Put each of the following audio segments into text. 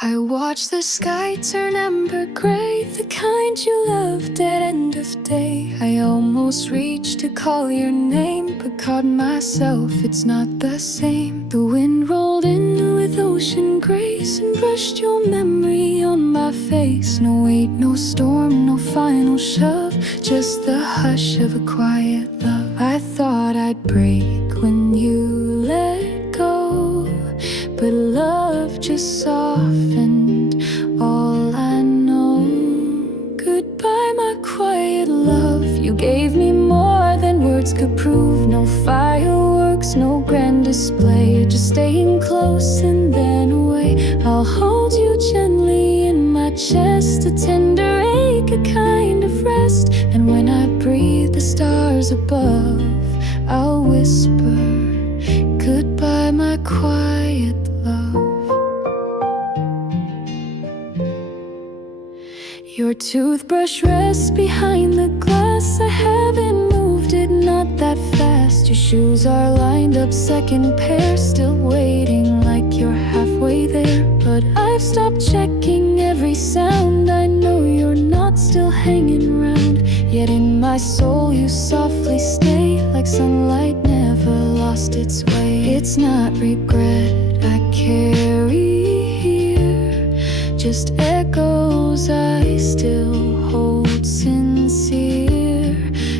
I watch the sky turn amber gray, the kind you loved at end of day. I almost reached to call your name, but caught myself, it's not the same. The wind rolled in with ocean grace and brushed your memory on my face. No wait, no storm, no final shove, just the hush of a quiet love. I thought I'd break when you let go, but love just softened all I know. Goodbye, my quiet love. You gave me more than words could prove. No fireworks, no grand display, just staying close and then away. I'll hold you gently in my chest, a tender ache, a kind of rest. And when I breathe the stars above, I'll whisper, goodbye, my quiet love. Your toothbrush rests behind the glass. I haven't moved it, not that fast. Your shoes are lined up second pair, still waiting like you're halfway there. But I've stopped checking every sound. I know you're not still hanging around, yet in my soul you softly stay, like sunlight never lost its way. It's not regret I carry here, just echoes I still hold sincere.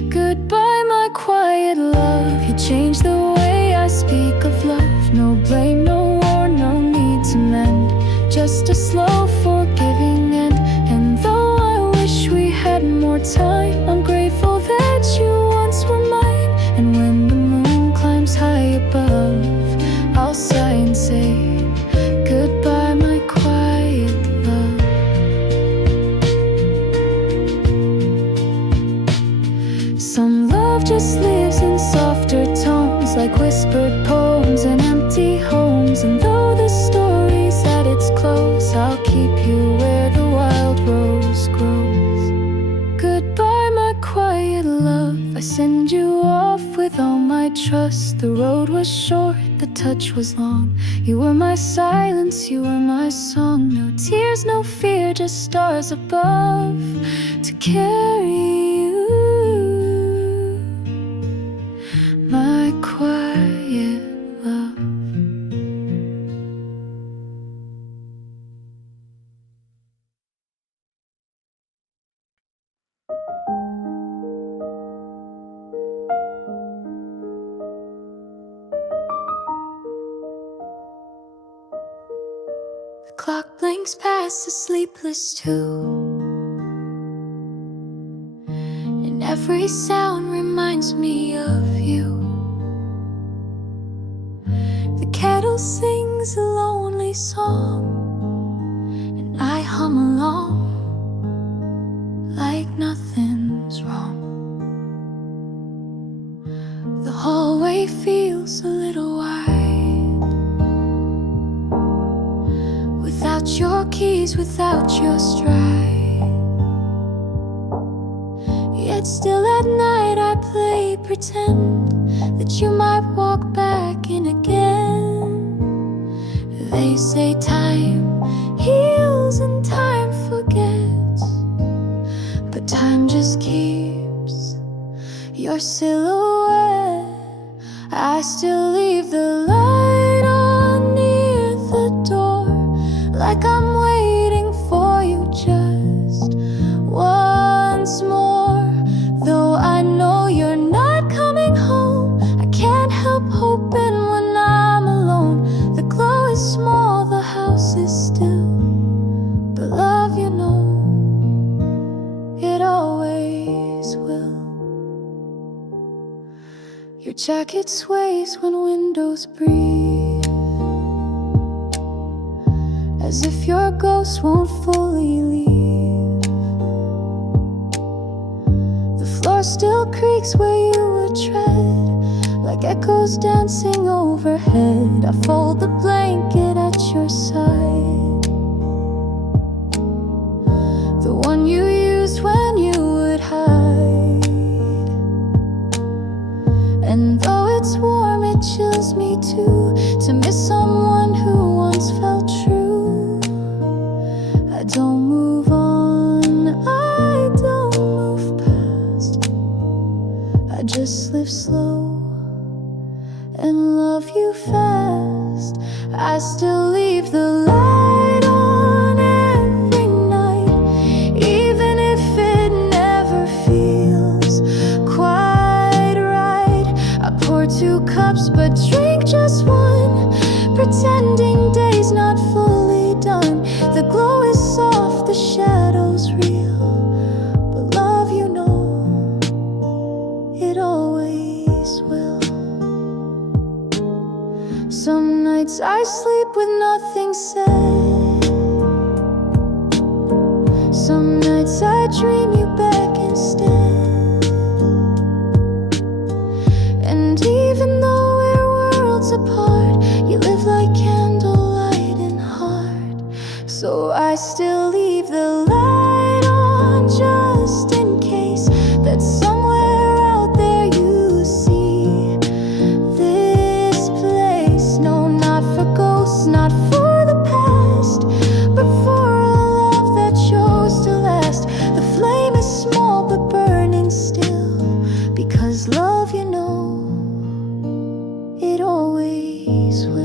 Goodbye, my quiet love. You changed the way I speak of love. No blame, no war, no need to mend, just a slow forgiving end. And though I wish we had more time, I'm grateful that you once were mine. And when the moon climbs high above, I'll sigh and say, goodbye, my quiet love. Some love just lives in softer tones, like whispered poems and empty homes. And though the story's at its close, I'll keep you where the wild rose grows. Goodbye, my quiet love. I send you off with all my trust. The road was short, the touch was long. You were my silence, you were my song. No tears, no fear, just stars above to carry you, my quiet love. The clock blinks past the sleepless two, and every sound reminds me of you. The kettle sings a lonely song, and I hum along like nothing's wrong. The hallway feels a little wide, without your keys, without your stride. Yet still at night I play pretend that you might walk back in again. They say time heals and time forgets, but time just keeps your silhouette. I still leave the light on near the door, like I'm waiting for you just once more. Though I know you're not coming home, I can't help hoping when I'm alone. The glow is small, the house is still, but love, you know, it always will. Your jacket sways when windows breathe, as if your ghost won't fully leave. The floor still creaks where you would tread, like echoes dancing overhead. I fold the blanket at your side, the one you used when you would hide. And though it's warm, it chills me too, to miss someone who once felt true. So I still leave the light on just in case that somewhere out there you see this place. No, not for ghosts, not for the past, but for a love that chose to last. The flame is small but burning still, because love, you know, it always will.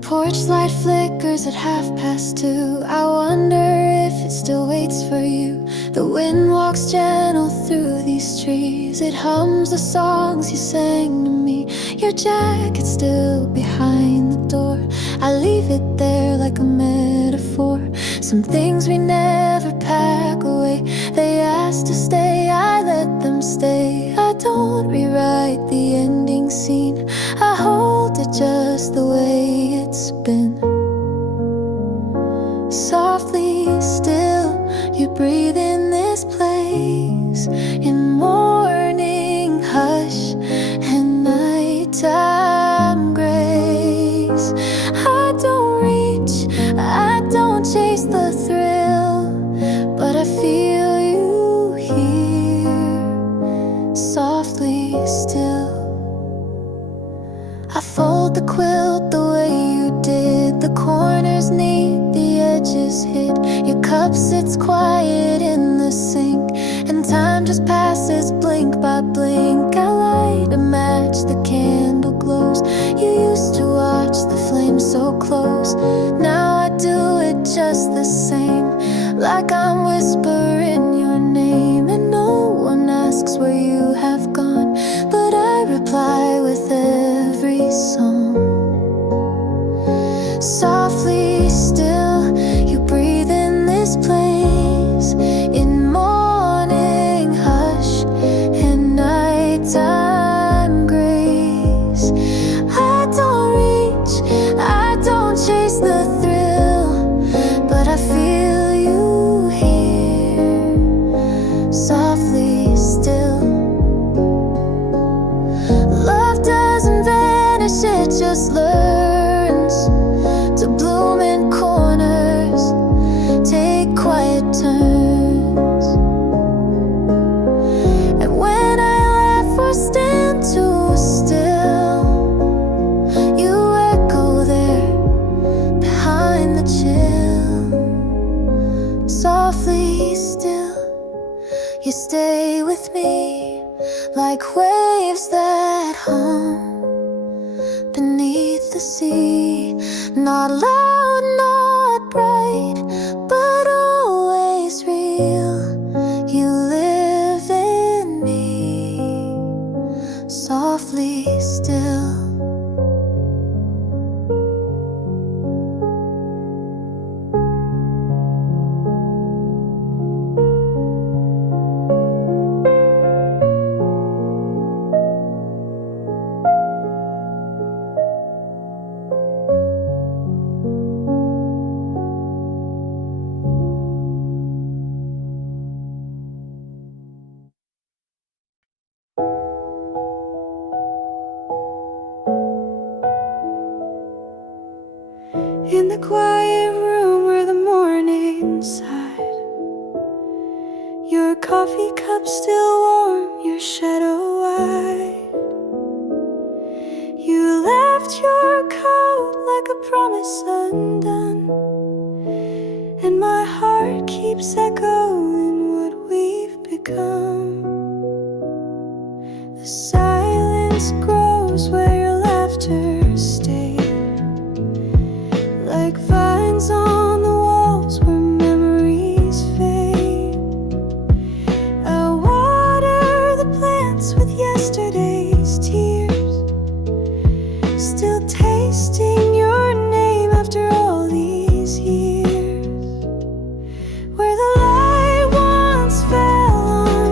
Porch light flickers at 2:30. I wonder if it still waits for you. The wind walks gentle through these trees. It hums the songs you sang to me. Your jacket's still behind the door. I leave it there like a metaphor. Some things we never pack away. They asked to stay, I let them stay. I don't rewrite the ending scene. I hold it just the way it's been. Softly still, you breathe in this place. In morning hush and nighttime grace. I don't reach, I don't chase the thrill, but I feel you here. Softly still, I fold the quilt the way you did. The corners neat, the edges hid. Your cup sits quiet in the sink, and time just passes blink by blink. I light a match, the candle glows. You used to watch the flame so close. Now I do it just the same, like I'm whispering your name. And no one asks where you have gone, but I reply with every song. Softly still, you breathe in this place. In morning hush and nighttime grace. I don't reach, I don't chase the thrill, but I feel you here. Softly still. Love doesn't vanish, it just learns to bloom in corners, take quiet turns. And when I laugh or stand too still, you echo there behind the chill. Softly still, you stay with me like waves that hum beneath the sea. Not loud, not bright, but always real. You live in me. Softly still. In the quiet room where the morning sighed, your coffee cup still warm, your shadow wide. You left your coat like a promise undone, and my heart keeps echoing what we've become. The silence grows where your laughter stayed, like vines on the walls where memories fade. I water the plants with yesterday's tears, still tasting your name after all these years. Where the light once fell on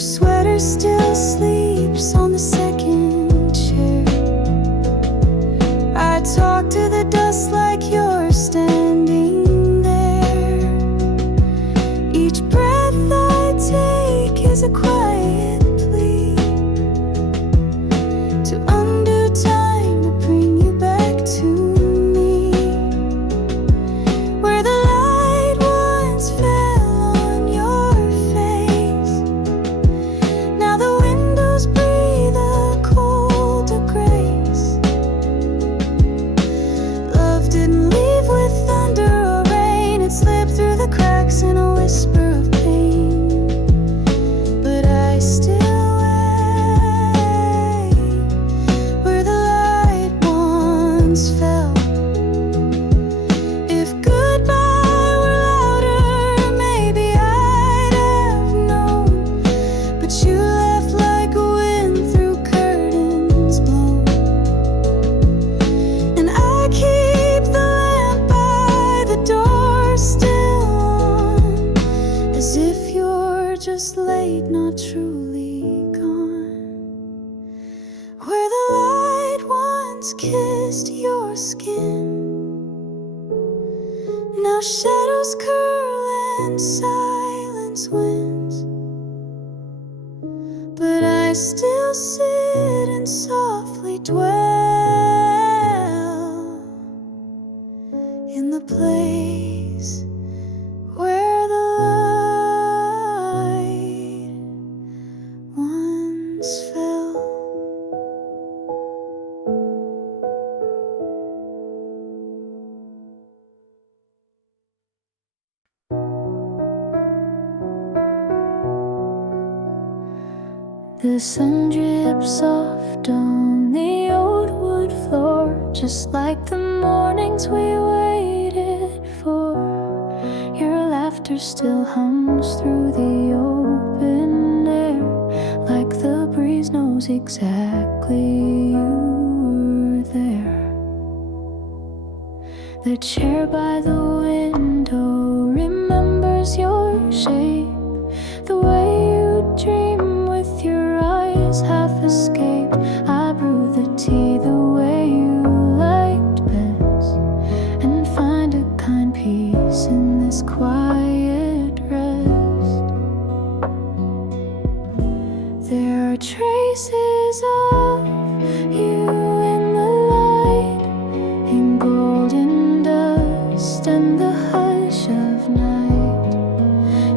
sweater still sleeps on the second chair. I talk to the dust like you're standing there. Each breath I take is a quiet plea to undo time, to bring you back to me, where the light once fell on your face. Now the windows breathe a colder grace. Love didn't leave with thunder or rain. It slipped through the cracks in a whisper of pain. But I still wait where the light once fell. If goodbye were louder, maybe I'd have known. But you left like a wind through curtains blown. And I keep the lamp by the door still on, as if you're just late, not truly gone. Where the light once kissed your skin, now shadows curl and silence wins. But I still sit and softly dwell in the place where the light once fell. The sun drips soft on the old wood floor, just like the mornings we waited for. Your laughter still hums through the open air, like the breeze knows exactly you were there. The chair by the window remembers your shape, the way you dream with your eyes half escaped. I brew the tea the way you liked best, and find a kind peace in this quiet rest. There are traces of you in the light, in golden dust and the hush of night.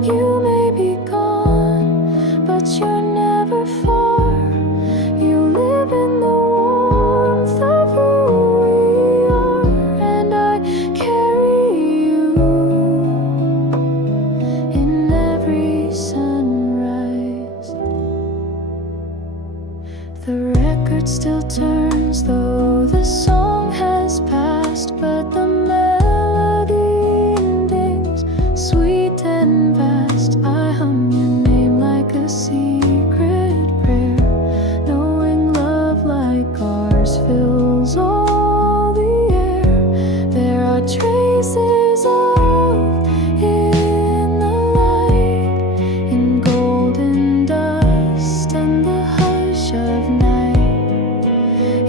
You may be gone, but you're never far. You live in the warmth of who we are, and I carry you in every sunrise. The record still turns, though the song has passed, but the melody endings sweet and vast. I hum your name like a secret prayer, knowing love like ours fills all the air. There are traces of in the light, in golden dust and the hush of night.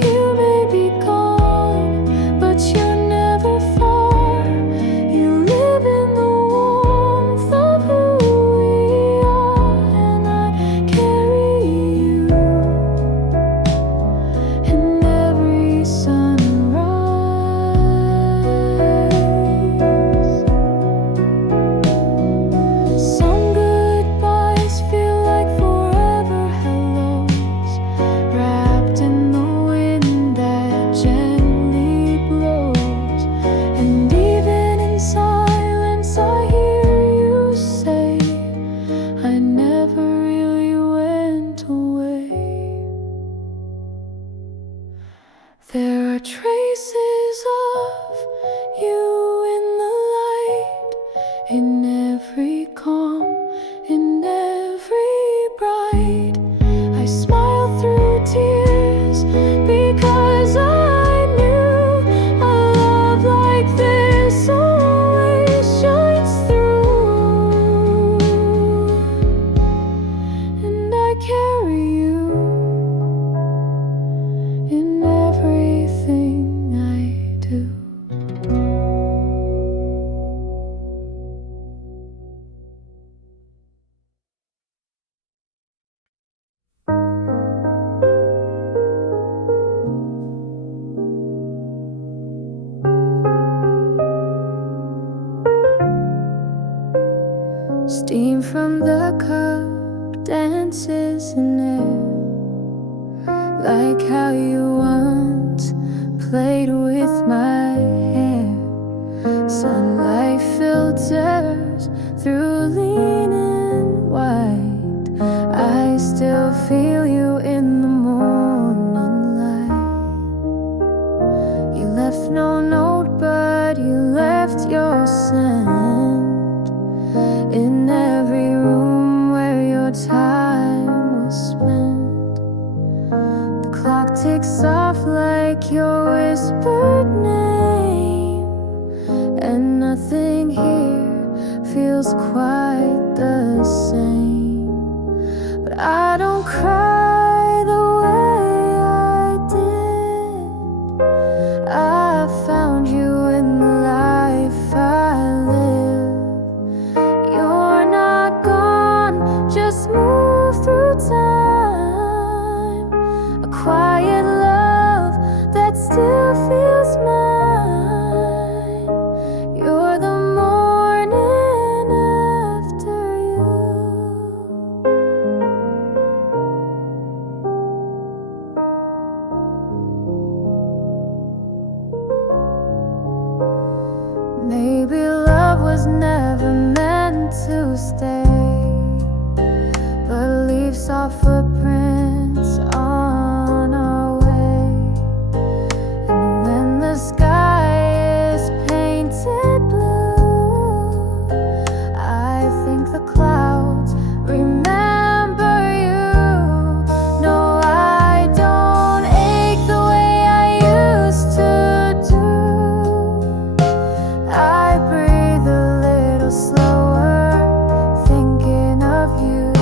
You may be gone, but you're never far. I carry you in everything I do. Steam from the cup dances in air, like how you once played with my hair. Sunlight filters through linen white. I still feel you in the morning light. You left no note, but you left your scent in every room where your time was spent. The clock ticks off like your whispered name, and nothing here feels quite the same. But I don't cry the way I did. I found you in the life I live. Just move through time, a quiet love that still feels mine. You're the morning after you. Maybe love was never meant to stay, but leave soft footprints on our way. And when the sky is painted blue, I think the clouds remember you. No, I don't ache the way I used to do. I breathe a little slower, thinking of you.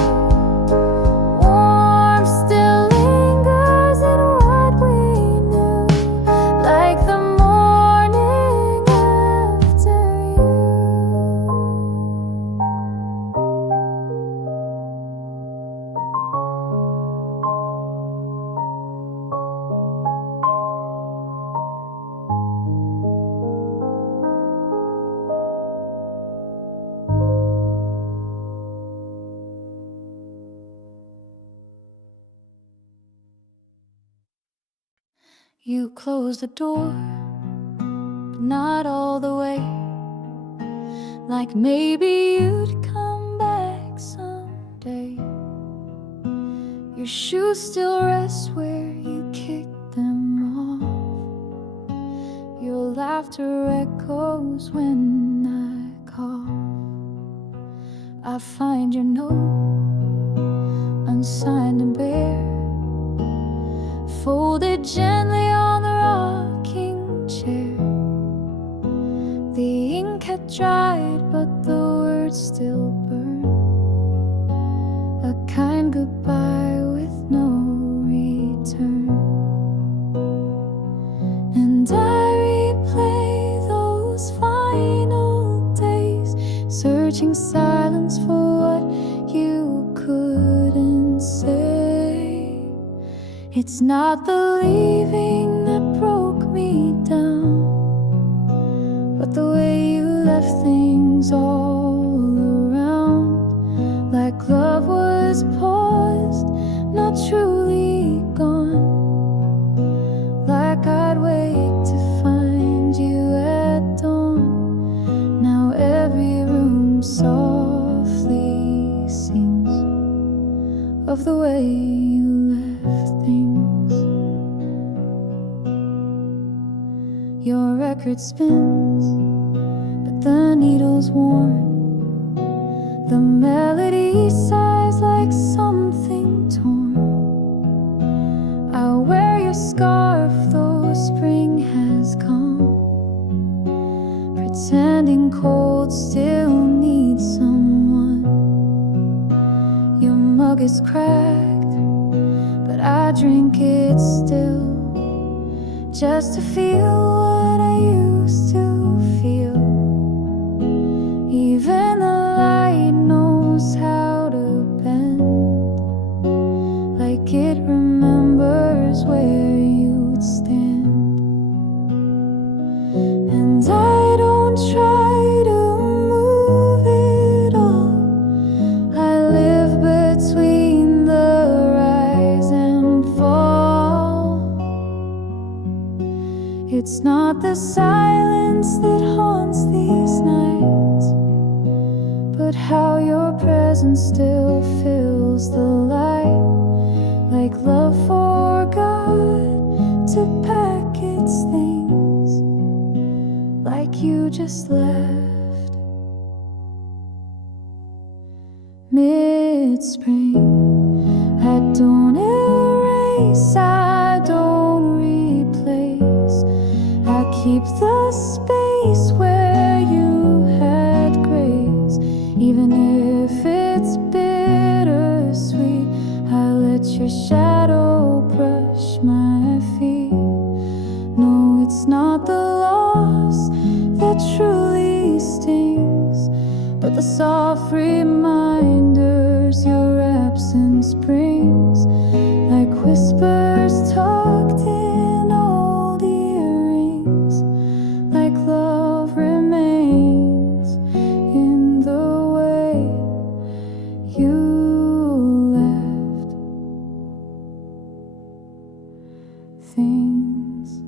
You closed the door, but not all the way. Like maybe you'd come back someday. Your shoes still rest where you kicked them off. Your laughter echoes when I cough. I find your note, unsigned and bare, folded gently on the rocking chair. The ink had dried, but the words still burn. A kind goodbye with no return. And I replay those final days, searching silence for what you couldn't say. It's not the leaving that broke me down, but the way you left things all around. Like love was paused, not truly gone. Like I'd wait to find you at dawn. Now every room softly sings of the way you left things. Your record spins, but the needle's worn. The melody sighs like something torn. I'll wear your scarf though spring has come, pretending cold still needs someone. Your mug is cracked, I drink it still, just to feel what I used to feel. Even the light knows how to bend, like it remembers where you'd stand. And I don't try to move it all, I live between the rise and fall. It's not the silence that haunts these nights, but how your presence still fills the light, like love forgot to pack its things, like you just left mid-spring. I don't erase, I don't replace, I keep the space where you had grace. Even if it's bittersweet, I let your shadow brush my feet. No, it's not the loss that truly stings, but the soft reminders your absence brings, like whispers tucked in old earrings, like love remains in the way you left things.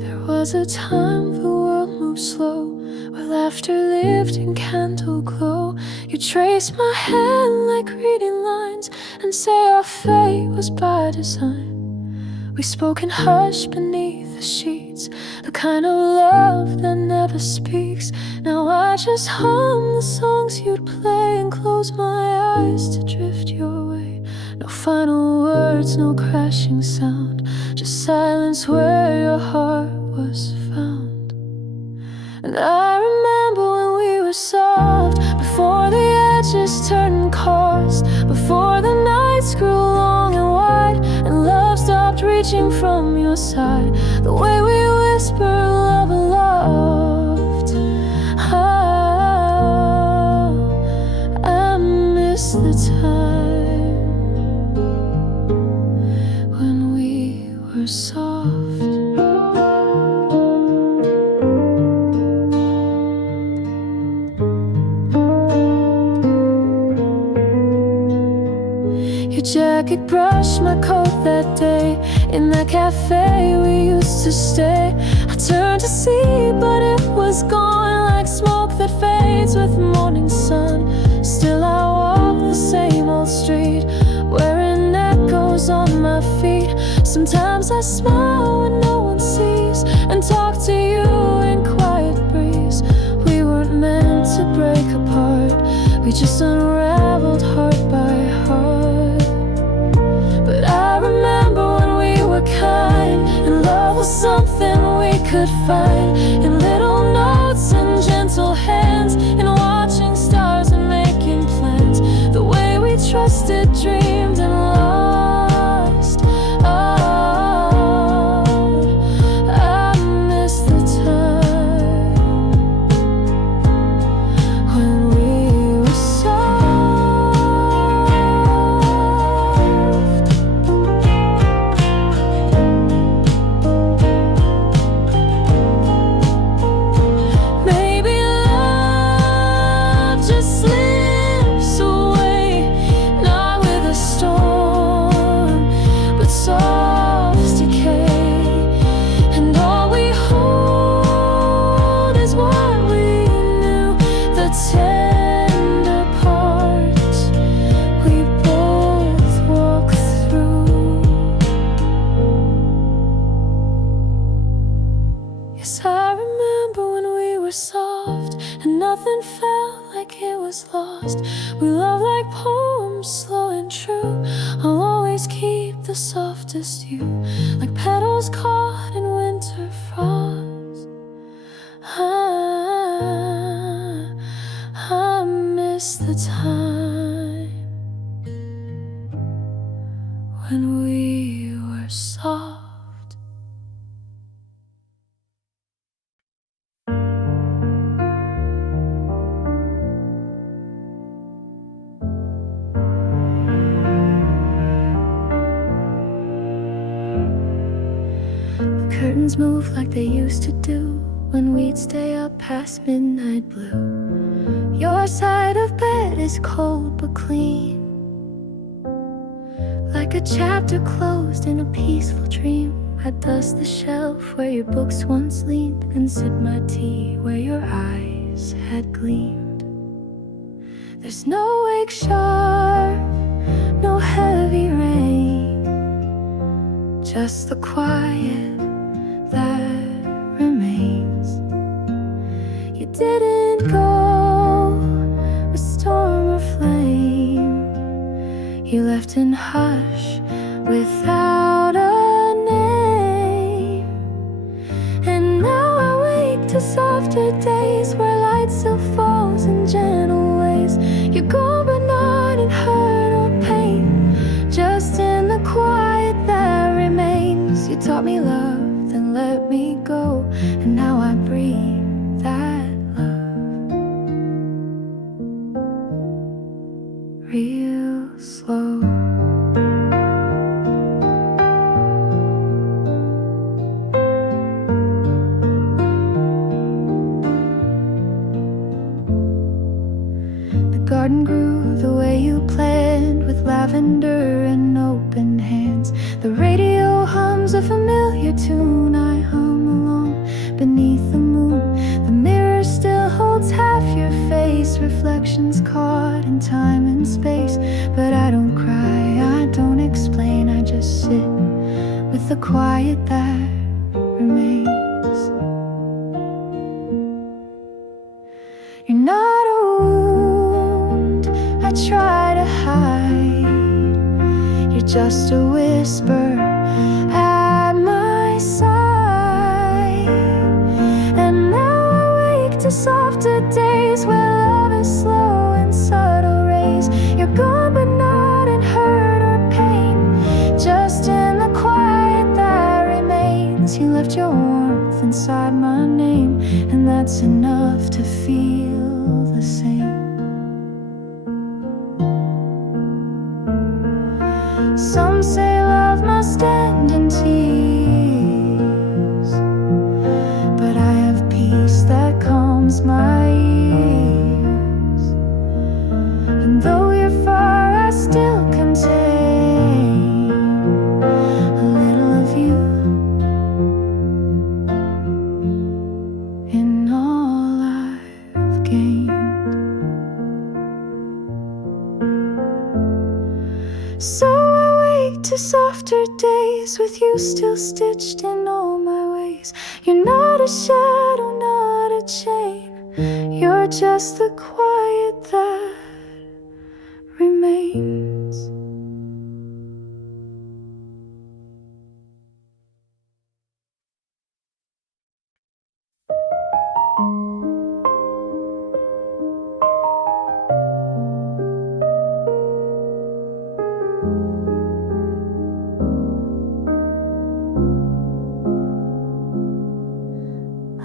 There was a time the world moved slow, where laughter lived in candle glow. You traced my hand like reading lines, and say our fate was by design. We spoke in hush beneath the sheets, the kind of love that never speaks. Now I just hum the songs you'd play and close my eyes to drift your way. No final words, no crashing sound, just silence where your heart was found. And I remember when we were soft, before the edges turned coarse, before the nights grew long and wide, and love stopped reaching from your side. The way we whispered love aloft, I miss the time when we were soft. Your jacket brushed my coat that day, in that cafe we used to stay. I turned to see, but it was gone, like smoke that fades with morning sun. Still I walk the same old street, wearing echoes on my feet. Sometimes I smile when no one sees, and talk to you in quiet breeze. We weren't meant to break apart, we just unraveled heart by heart. But I remember when we were kind, and love was something we could find in little notes and gentle hands, in watching stars and making plans. The way we trusted, dreamed and lost. I miss the time when we were soft. Maybe love just slips away, not with a just you, like petals caught in winter frost. I miss the time when we were soft. Curtains move like they used to do when we'd stay up past midnight blue. Your side of bed is cold but clean, like a chapter closed in a peaceful dream. I dust the shelf where your books once leaned and sip my tea where your eyes had gleamed. There's no wake sharp, no heavy rain, just the quiet that remains. You didn't go with storm or flame, you left in hush without a name. And now I wake to softer days where light still falls in gentle ways. You're gone but not in hurt or pain, just in the quiet that remains. You taught me love, then let me go, and now I breathe that love real slow. The garden grew the way you planned, with lavender and open hands. The radio hums a familiar tune, I hum along beneath the moon. The mirror still holds half your face, reflections caught in time and space. But I don't cry, I don't explain, I just sit with the quiet that remains. You're not a wound I try to hide, you're just a whisper at my side. And now I wake to softer days where love is slow and subtle rays. You're gone but not in hurt or pain, just in the quiet that remains. You left your warmth inside my name, and that's enough to feel the same. Some say love must end in tears, but I have peace that calms my ears. And though you're far, I still contain a little of you in all I've gained. So to softer days with you still stitched in all my ways. You're not a shadow, not a chain, you're just the quiet that remains.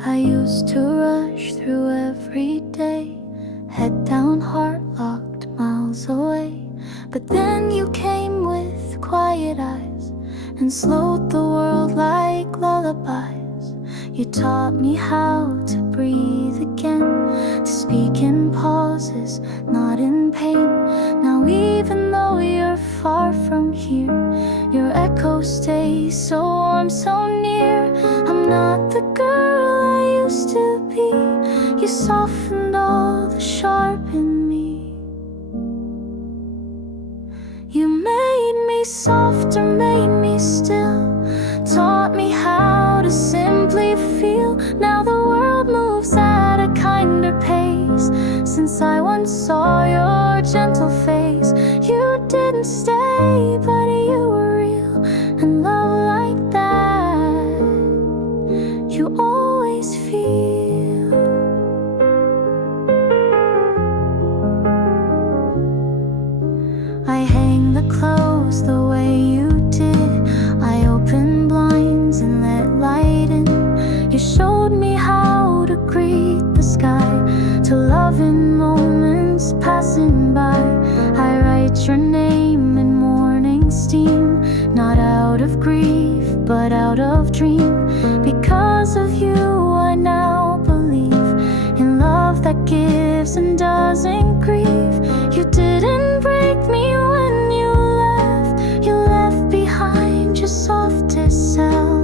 I used to rush through every day, head down, heart locked, miles away. But then you came with quiet eyes and slowed the world like lullabies. You taught me how to breathe again, to speak in pauses, not in pain. Now even though you're far from here, your echo stays so warm, so near. I'm not the girl I used to be, you softened all the sharp in me. You made me softer, made me still, taught me how to simply feel. Now the world moves at a kinder pace, since I once saw your gentle face. You didn't stay, but you were real, and steam, not out of grief, but out of dream. Because of you, I now believe in love that gives and doesn't grieve. You didn't break me when you left. You left behind your softest cell.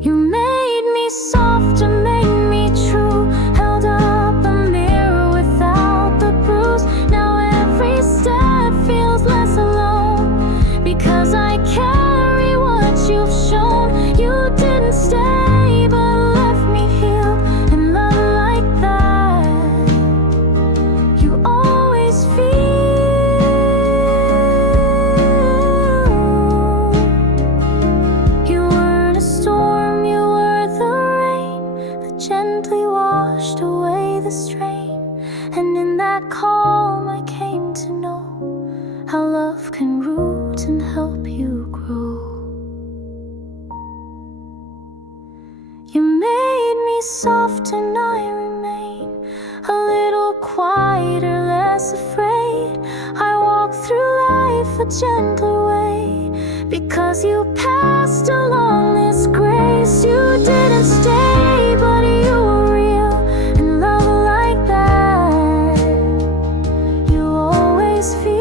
You made me softer, made me true. Held up a mirror without the bruise. Now every step feels less alone, because I carry what you've shown. You didn't stay, but left me healed in love like that. You always feel. You weren't a storm, you were the rain that gently washed away the strain. And in that calm I came to know how love can root and help you grow. You made me soft and I remain a little quieter, less afraid. I walk through life a gentler way, because you passed along this grace. You didn't stay, but you were real and love like that. You always feel.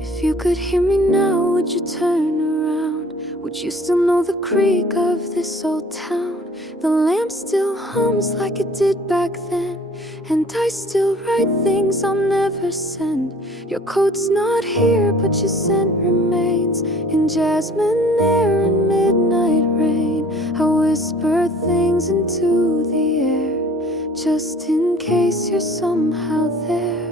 If you could hear me now, would you turn around? Would you still know the creak of this old town? The lamp still hums like it did back then, and I still write things I'll never send. Your coat's not here, but your scent remains in jasmine air and midnight rain. I whisper things into the air, just in case you're somehow there.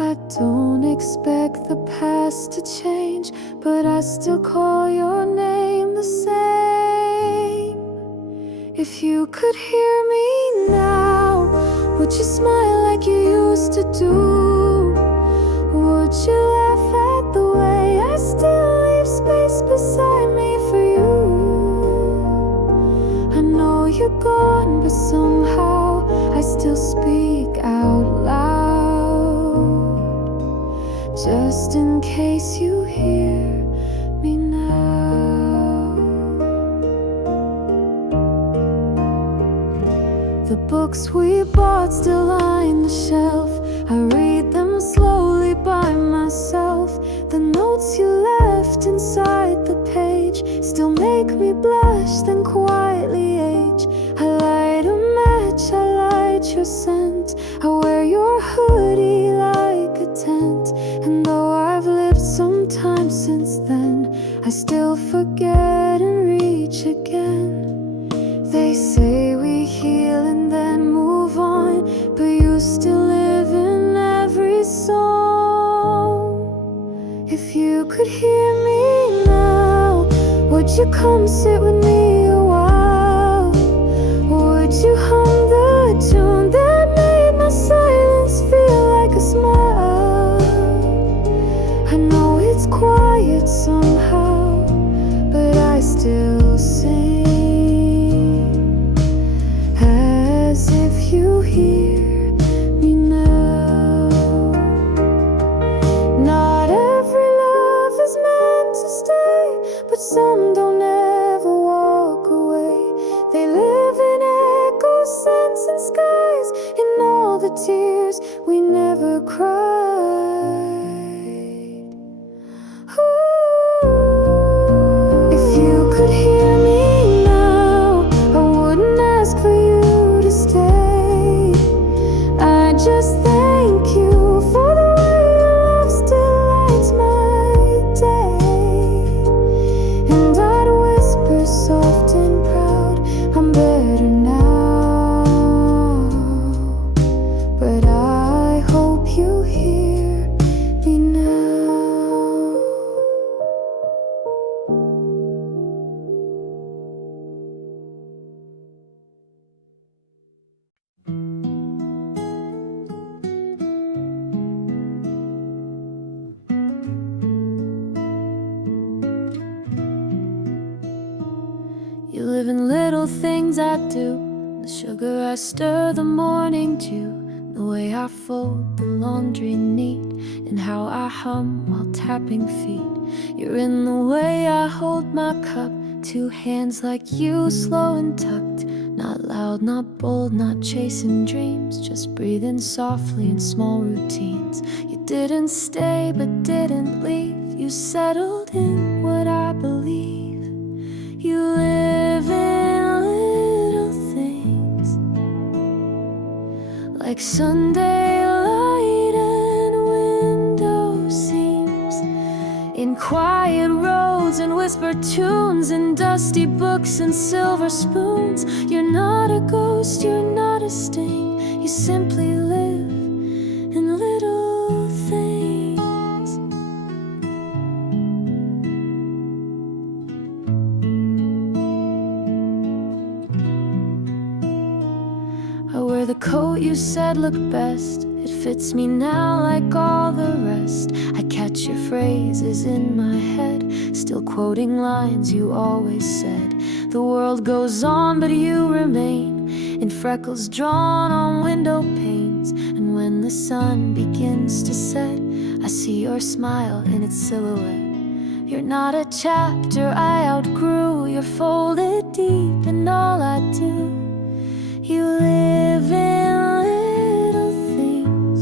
I don't expect the past to change, but I still call your name the same. If you could hear me now, would you smile like you used to do? Would you laugh at the way I still leave space beside me for you? I know you're gone, but somehow I still speak out loud, just in case you hear me now. The books we bought still line the shelf. I read them slowly by myself. The notes you left inside the page still make me blush, then quietly age. I light a match, I light your scent. I wear your hoodie like a tent. And though I've lived some time since then, I still forget and reach again. They say we heal and then move on, but you still live in every song. If you could hear me now, would you come sit with me a while? Would you hum the tune that made my silence feel like a smile? I know it's quiet somehow, but I still sing, as if you hear me now. Not every love is meant to stay, but some don't ever walk away. They live in echoes, scents, and skies, in all the tears we never cried. If you could hear me now, I wouldn't ask for you to stay. I just thank you for the way your love still lights my day. And I'd whisper You live in little things I do, the sugar I stir, the morning dew, the way I fold the laundry neat, and how I hum while tapping feet. You're in the way I hold my cup, two hands like you, slow and tucked, not loud, not bold, not chasing dreams, just breathing softly in small routines. You didn't stay but didn't leave, you settled in what I believe. You live in little things, like Sunday light and window seams, in quiet roads and whispered tunes, and dusty books and silver spoons. You're not a ghost, you're not a sting, you simply live in little things. I wear the coat you said looked best, it fits me now like all the rest. I catch your phrases in my head, still quoting lines you always said. The world goes on but you remain, in freckles drawn on window panes. And when the sun begins to set, I see your smile in its silhouette. You're not a chapter I outgrew, you're folded deep in all I do. You live in little things,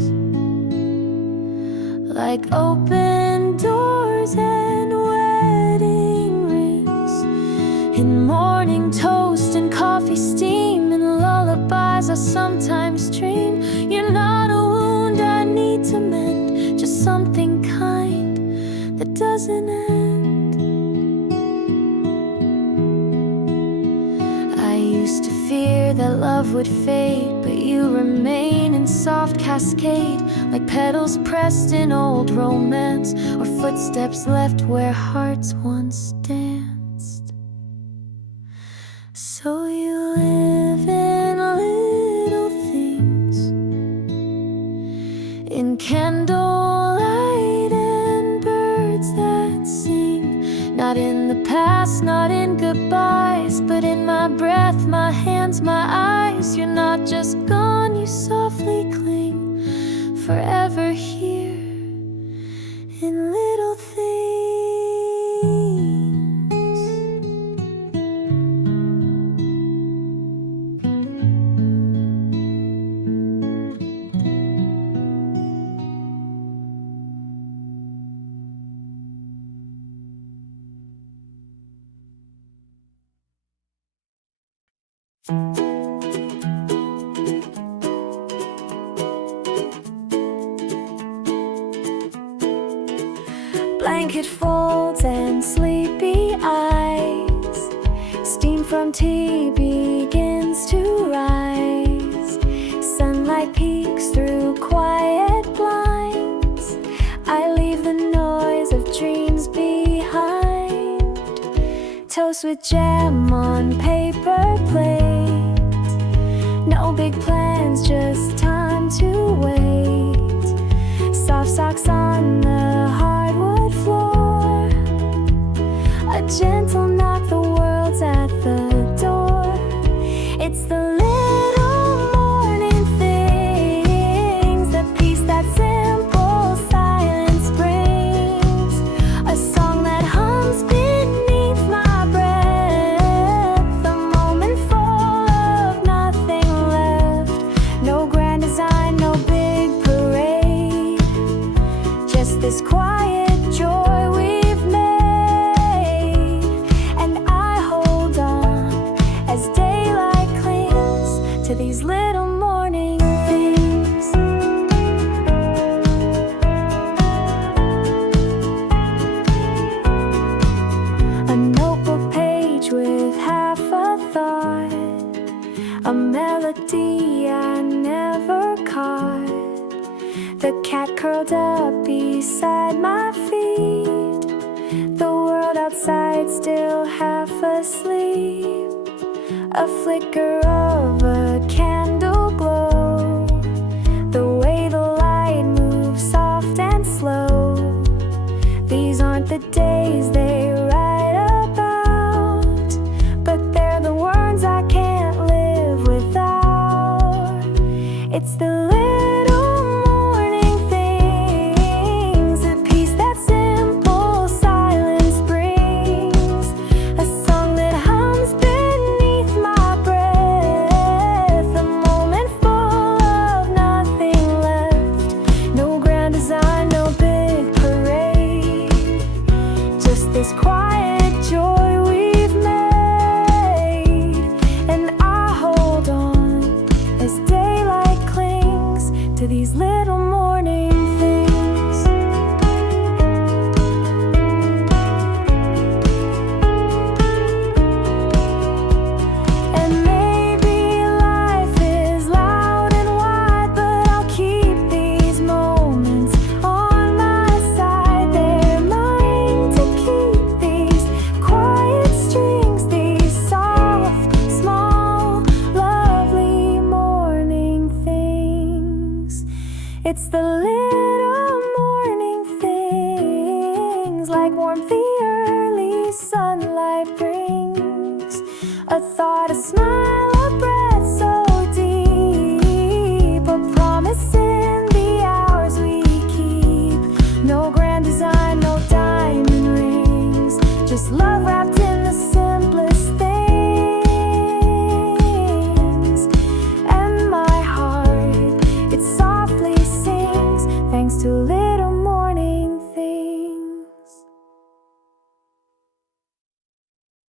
like open doors and wedding rings, in morning toast and coffee steam, and lullabies I sometimes dream. You're not a wound I need to mend, just something kind that doesn't end. I used to fear that love would fade, but you remain in soft cascade, like petals pressed in old romance, or footsteps left where hearts once danced. So you live in little things, in candlelight and birds that sing, not in the past, not in goodbyes, but in my breath, my hands, my eyes. You're not just gone, you softly cling, forever here in little things. Blanket folds and sleepy eyes, steam from tea begins to rise, sunlight peeks through quiet blinds. I leave the noise of dreams behind, toast with jam on paper plate, no big plans, just time to wait, soft socks on the hardwood floor, a gentle knock, the world's at the door. It's the little morning things, the peace that simple silence brings, a song that hums beneath my breath, a moment full of nothing left, no grand design, no big parade, just this quiet joy we've made. And I hold on as daylight clings to these little morning things. A notebook page with half a thought, a melody I never caught, the cat curled up beside my feet, the world outside still half asleep, a flicker of a candle glow, the way the light moves soft and slow. These aren't the days they write about, but they're It's the little morning things, like warmth the early sunlight brings, a thought, a smile, a breath so deep, a promise in the hours we keep. No grand design, no diamond rings, just love wrapped in the simple.